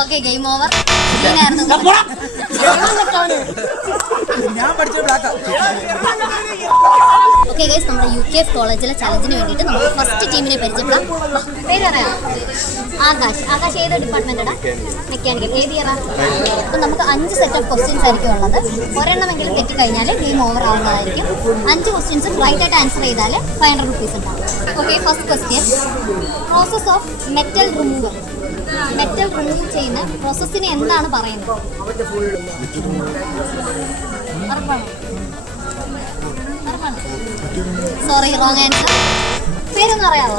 Okay game over. Okay guys, നമ്മുടെ UKF കോളേജിലെ ചലഞ്ചിന് വേണ്ടിയിട്ട് നമുക്ക് ഫസ്റ്റ് ടീമിനെ പരിചയപ്പെടാം. പേരറിയാം? ആകാശ് ഏത് ഡിപ്പാർട്ട്മെന്റാണ്? മെക്കാനിക്കൽ. ഏത് ഇയറാ? അപ്പം നമുക്ക് 5 സെറ്റ് ഓഫ് ക്വസ്റ്റ്യൻസ് ആയിരിക്കും ഉള്ളത്. ഒരെണ്ണമെങ്കിലും തെറ്റിക്കഴിഞ്ഞാൽ ഗെയിം ഓവർ ആവുന്നതായിരിക്കും. 5 ക്വസ്റ്റ്യൻസ് റൈറ്റ് ആയിട്ട് ആൻസർ ചെയ്താൽ 500 റുപ്പീസ് ഉണ്ടാവും. Okay, first question. Process of metal removal. Metal remove ചെയ്യുന്ന പ്രോസസ്സിനെ എന്താണ് പറയുന്നത്? Sorry, wrong answer. പേരൊന്നും അറിയാമോ?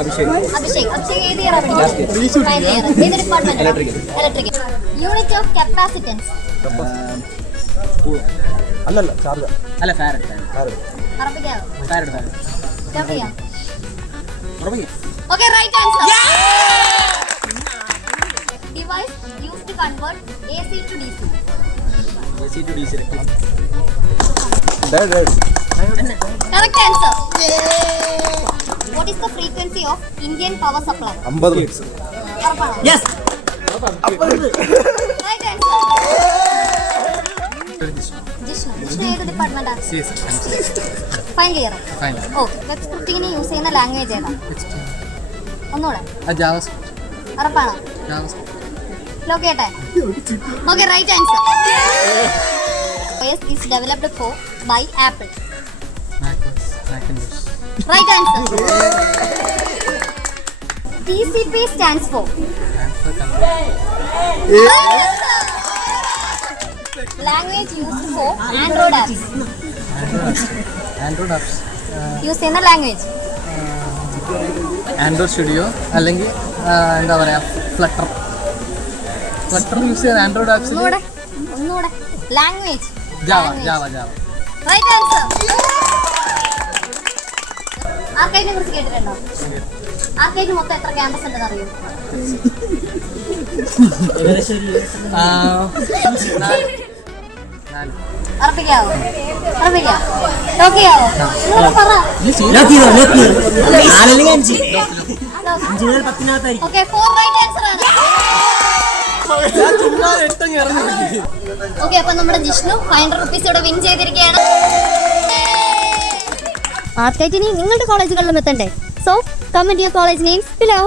അഭിഷേക്. ഏത് ഇയറാ പഠിക്കുന്നത്? ഏത് department? Electrical. Unit of capacitance. Okay, right answer. Device used to convert AC to DC. Correct answer. What is the frequency of Indian power supply? 50 Hz. Yes. Right answer. Jishnu ഏത് ഡിപ്പാർട്ട്മെന്റാ? Final year. Okay, web സ്ക്രിപ്റ്റിങ്ങിന് use ചെയ്യുന്ന language ഏതാ? ഒന്നുകൂടെ. ഉറപ്പാണോ? ലോക്കേട്ടെ. Okay, right answer. OS is developed by Apple. Right answer. TCP stands for? Language used for Android apps. Use ചെയ്യുന്ന language? Android studio അല്ലെങ്കിൽ എന്താ പറയാ, ഫ്ലട്ടർ യൂസ് ചെയ്യുന്ന ആൻഡ്രോയിഡ് ആപ്സ്. ഒന്നുകൂടെ. ലാംഗ്വേജ്? ജാവ. Right answer. ആർക്കൈറ്റിനെ കുറിച്ച് കേട്ടിട്ടുണ്ടോ? ആർക്കൈറ്റ് മൊത്തം എത്ര ക്യാമ്പസ് ഉണ്ടെന്ന് അറിയോ? ഉറപ്പിക്കാവോ? ലോക്കിയാവോ? പറ. ഓക്കെ, 4 റൈറ്റ് ആൻസർ ആണ്. ഓക്കെ, അപ്പൊ നമ്മുടെ ജിഷ്ണു 500 റുപ്പീസ് ഇവിടെ വിൻ ചെയ്തിരിക്കുകയാണ്. ആർക്കൈറ്റിനി നിങ്ങളുടെ കോളേജുകളിലും എത്തണ്ടേ? So comment your college names below.